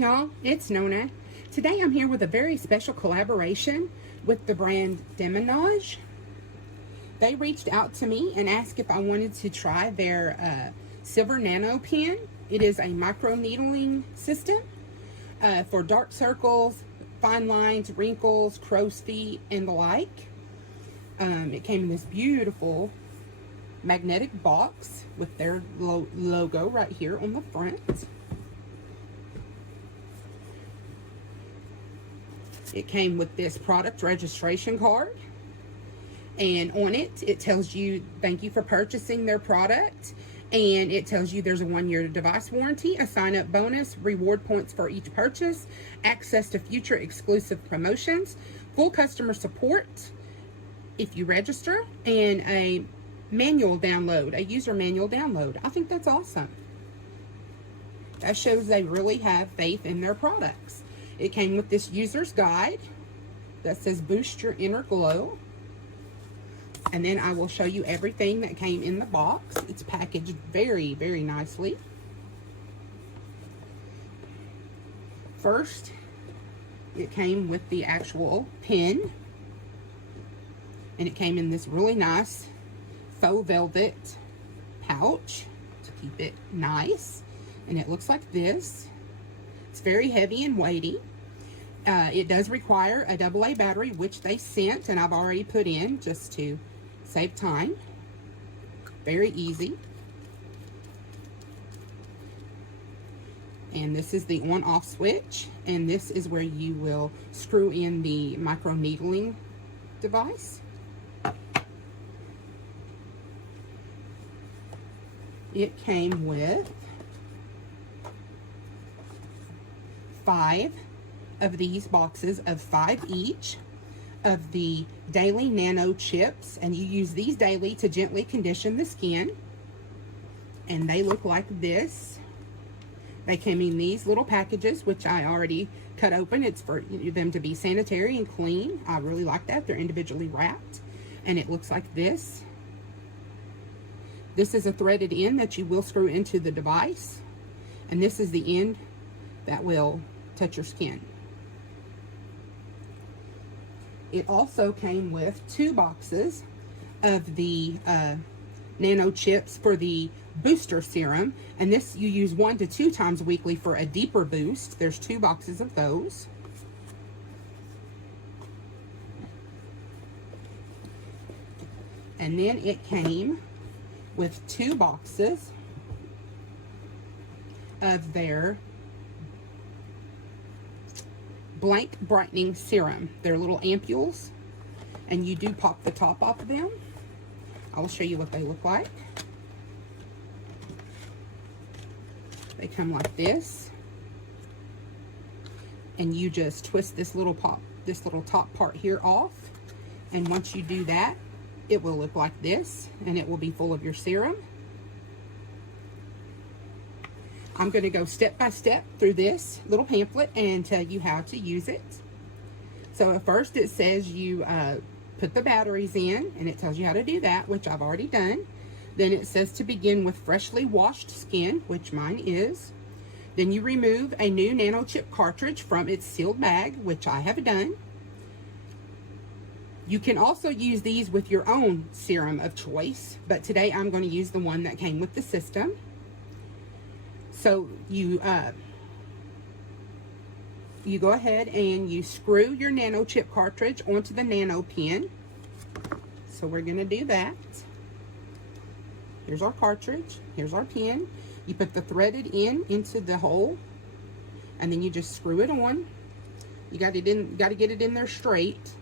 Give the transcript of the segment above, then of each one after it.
y'all, it's Nona. Today I'm here with a very special collaboration with the brand Deminuage. They reached out to me and asked if I wanted to try their silver nano pen. It is a micro needling system for dark circles, fine lines, wrinkles, crow's feet, and the like. It came in this beautiful magnetic box with their logo right here on the front. It came with this product registration card, and on it, it tells you thank you for purchasing their product, and it tells you there's a 1-year device warranty, a sign-up bonus, reward points for each purchase, access to future exclusive promotions, full customer support if you register, and a manual download, a user manual download. I think that's awesome. That shows they really have faith in their products. It came with this user's guide that says boost your inner glow. And then I will show you everything that came in the box. It's packaged very, very nicely. First, it came with the actual pen. And it came in this really nice faux velvet pouch to keep it nice. And it looks like this. It's very heavy and weighty. It does require a AA battery, which they sent, and I've already put in just to save time. Very easy. And this is the on-off switch, and this is where you will screw in the micro needling device. It came with 5 of these boxes of 5 each of the daily nano chips, and you use these daily to gently condition the skin. And they look like this. They came in these little packages, which I already cut open. It's for them to be sanitary and clean. I really like that. They're individually wrapped, and it looks like this. This is a threaded end that you will screw into the device, and this is the end that will touch your skin. It also came with 2 boxes of the nano chips for the booster serum, and this you use 1 to 2 times weekly for a deeper boost. There's 2 boxes of those. And then it came with 2 boxes of their blank brightening serum. They're little ampules, and you do pop the top off of them. I will show you what they look like. They come like this, and you just twist this little top part here off, and once you do that, it will look like this, and it will be full of your serum. I'm going to go step by step through this little pamphlet and tell you how to use it. So at first it says you put the batteries in, and it tells you how to do that, which I've already done. Then it says to begin with freshly washed skin, which mine is. Then you remove a new nano chip cartridge from its sealed bag, which I have done. You can also use these with your own serum of choice, but today I'm going to use the one that came with the system. So you go ahead and you screw your nano chip cartridge onto the nano pen. So we're going to do that. Here's our cartridge. Here's our pen. You put the threaded end into the hole, and then you just screw it on. You got to get it in there straight.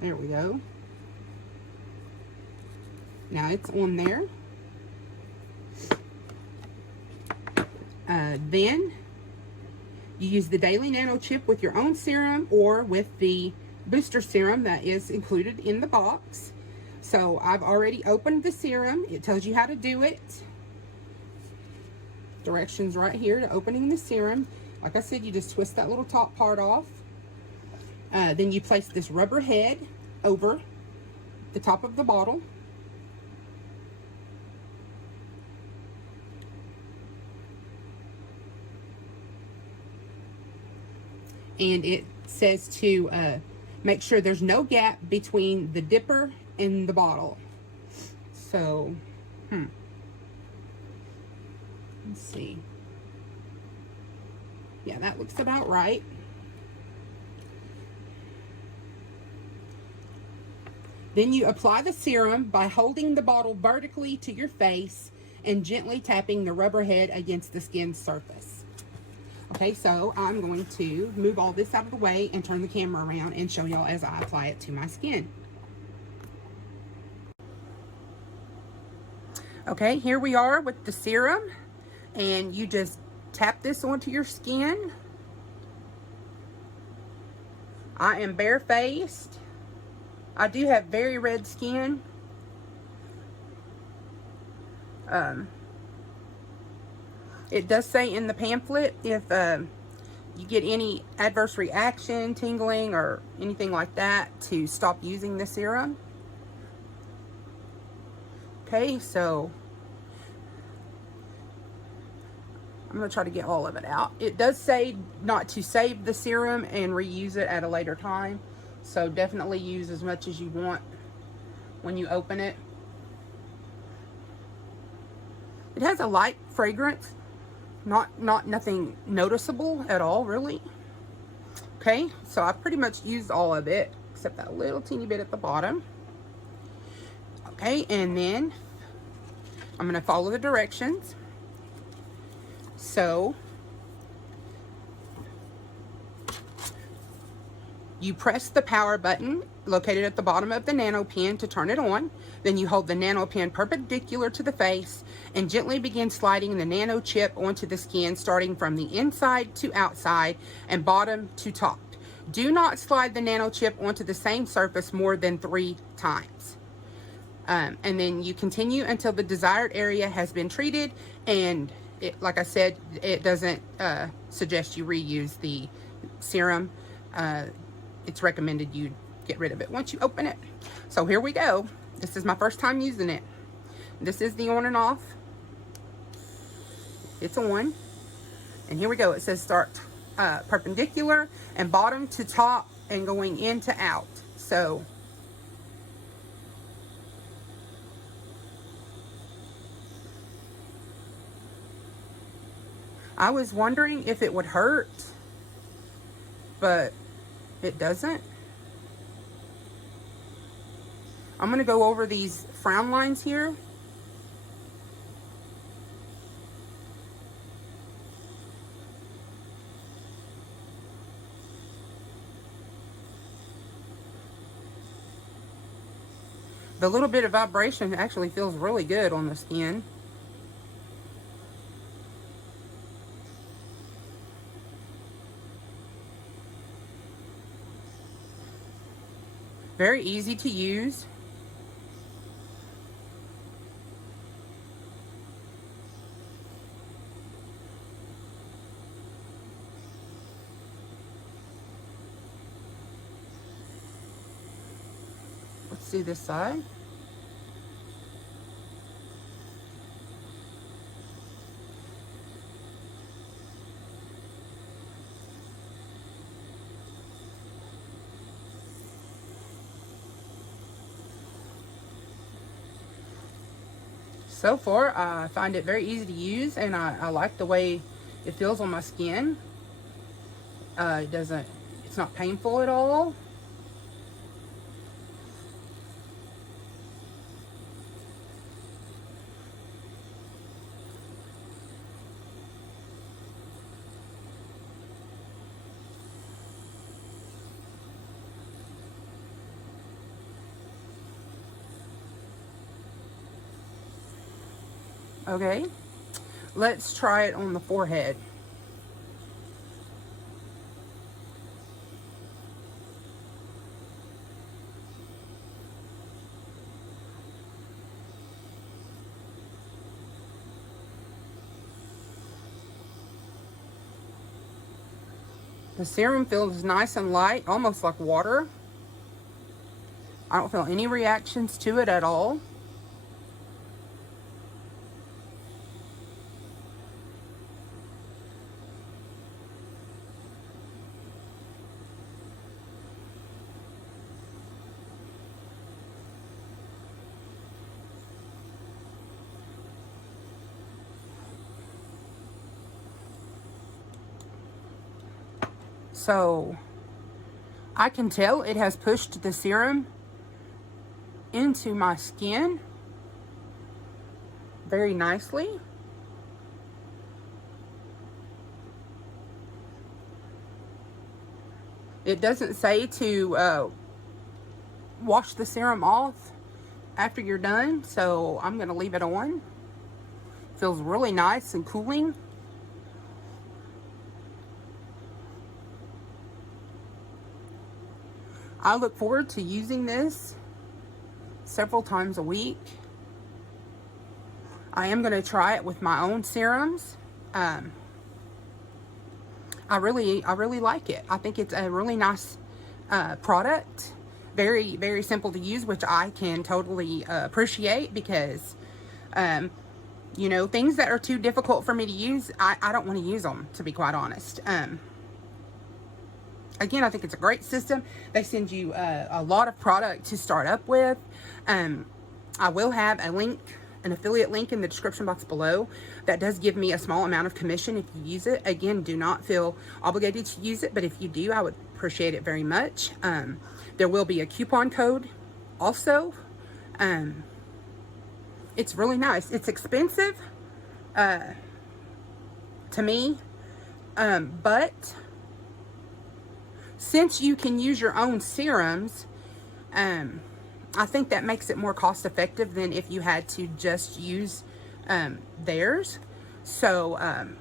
There we go. Now it's on there. Then you use the daily nano chip with your own serum or with the booster serum that is included in the box. So I've already opened the serum. It tells you how to do it. Directions right here to opening the serum. Like I said, you just twist that little top part off. Then you place this rubber head over the top of the bottle. and it says to make sure there's no gap between the dipper and the bottle. So, let's see. Yeah, that looks about right. Then you apply the serum by holding the bottle vertically to your face and gently tapping the rubber head against the skin surface. Okay, so I'm going to move all this out of the way and turn the camera around and show y'all as I apply it to my skin. Okay, here we are with the serum, and you just tap this onto your skin. I am barefaced. I do have very red skin. It does say in the pamphlet if you get any adverse reaction, tingling, or anything like that, to stop using the serum. Okay, so I'm going to try to get all of it out. It does say not to save the serum and reuse it at a later time. So definitely use as much as you want when you open it. It has a light fragrance. Nothing noticeable at all, really. Okay, so I pretty much used all of it, except that little teeny bit at the bottom. Okay, and then I'm going to follow the directions. So you press the power button located at the bottom of the Nano pen to turn it on. Then you hold the Nano pen perpendicular to the face and gently begin sliding the Nano chip onto the skin, starting from the inside to outside and bottom to top. Do not slide the Nano chip onto the same surface more than 3 times. And then you continue until the desired area has been treated, and like I said, it doesn't suggest you reuse the serum. It's recommended you get rid of it once you open it. So here we go. This is my first time using it. This is the on and off. It's on. And here we go. It says start perpendicular and bottom to top and going in to out. So I was wondering if it would hurt, but it doesn't. I'm going to go over these frown lines here. The little bit of vibration actually feels really good on the skin. Very easy to use. Let's see this side. So far, I find it very easy to use, and I like the way it feels on my skin. It's not painful at all. Okay, let's try it on the forehead. The serum feels nice and light, almost like water. I don't feel any reactions to it at all. So I can tell it has pushed the serum into my skin very nicely. It doesn't say to wash the serum off after you're done, so I'm going to leave it on. Feels really nice and cooling. I look forward to using this several times a week. I am going to try it with my own serums. I really like it. I think it's a really nice product. Very, very simple to use, which I can totally appreciate, because you know, things that are too difficult for me to use, I don't want to use them, to be quite honest. Again, I think it's a great system. They send you a lot of product to start up with. I will have a link, an affiliate link in the description box below. That does give me a small amount of commission if you use it. Again, do not feel obligated to use it, but if you do, I would appreciate it very much. There will be a coupon code also. It's really nice. It's expensive to me, but since you can use your own serums, I think that makes it more cost effective than if you had to just use theirs. So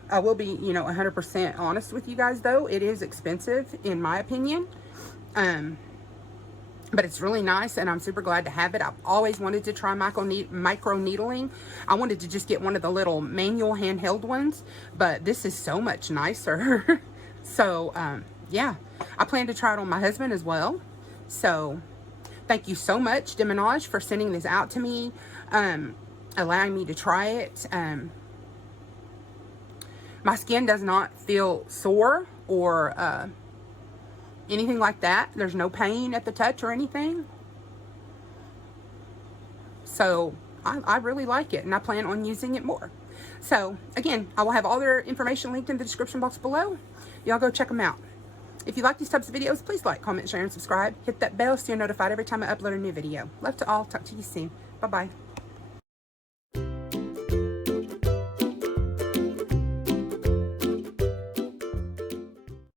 I will be, you know, 100% honest with you guys, though. It is expensive, in my opinion. But it's really nice, and I'm super glad to have it. I've always wanted to try micro needling. I wanted to just get one of the little manual handheld ones, but this is so much nicer. So, yeah, I plan to try it on my husband as well. So, thank you so much, Deminuage, for sending this out to me, allowing me to try it. My skin does not feel sore or anything like that. There's no pain at the touch or anything. So I really like it, and I plan on using it more. So again, I will have all their information linked in the description box below. Y'all go check them out. If you like these types of videos, please like, comment, share, and subscribe. Hit that bell so you're notified every time I upload a new video. Love to all. Talk to you soon. Bye-bye.